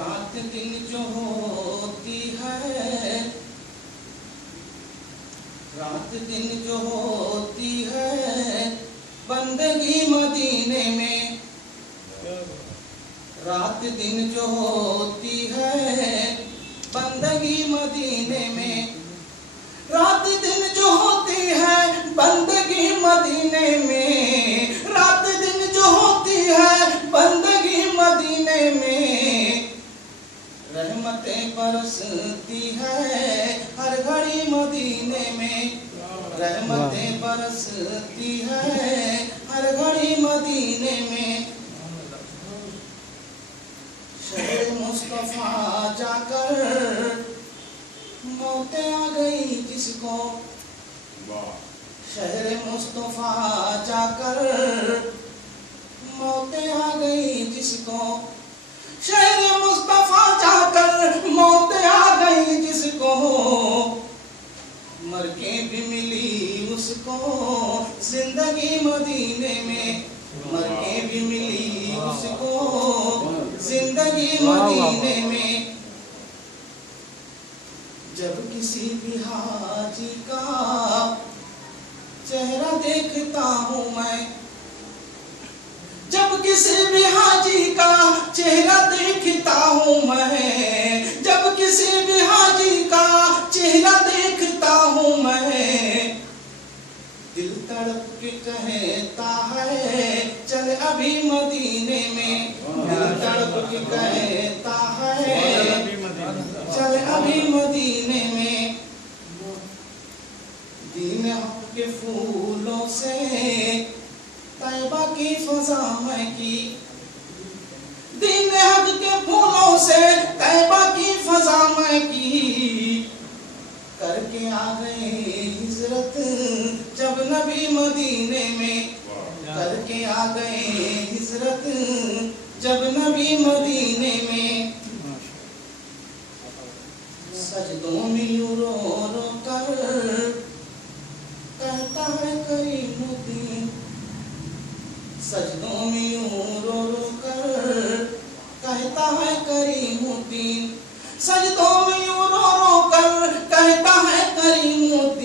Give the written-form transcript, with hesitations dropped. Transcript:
रात दिन जो होती है, रात दिन जो होती है बंदगी मदीने में, रात दिन जो होती है बंदगी मदीने में, रात दिन जो होती है बंदगी मदीने में, रात दिन जो होती है बंदगी मदीने में, रहमतें बरसती है हर घड़ी मदीने में, रहमतें बरसती है हर घड़ी मदीने में। शहर मुस्तफा जाकर मौतें आ गई जिसको, शहर मुस्तफा जाकर मौतें आ गई जिसको, शहर मुस्तफा जाकर मौतें आ गई जिसको, मर के भी मिली उसको जिंदगी मदीने में, मर के भी मिली उसको जिंदगी मदीने में। जब किसी भी हाजी का चेहरा देखता हूँ मैं, जब किसी भी हाजी का चेहरा देखता हूँ मैं, जब किसी भी हाजी का चेहरा देखता हूँ मैं, दिल तड़प के कहता है चल अभी मदीने में, दिल तड़प के कहता है चल अभी मदीने में। दीन हक के फूलों से तैबा की फजा महकी, दीन हक के फूलों से तैबा की फजा महकी, करके आ गए हिजरत जब नबी मदीने में, करके आ गए हिजरत जब नबी मदीने में। सजदों में यूं रो रो कर कहता है करीमुद्दीन, सजदों में यूं रो रो कर कहता है करीमुद्दीन, सजदों में यूं रो रो कर कहता है करीमुद्दीन।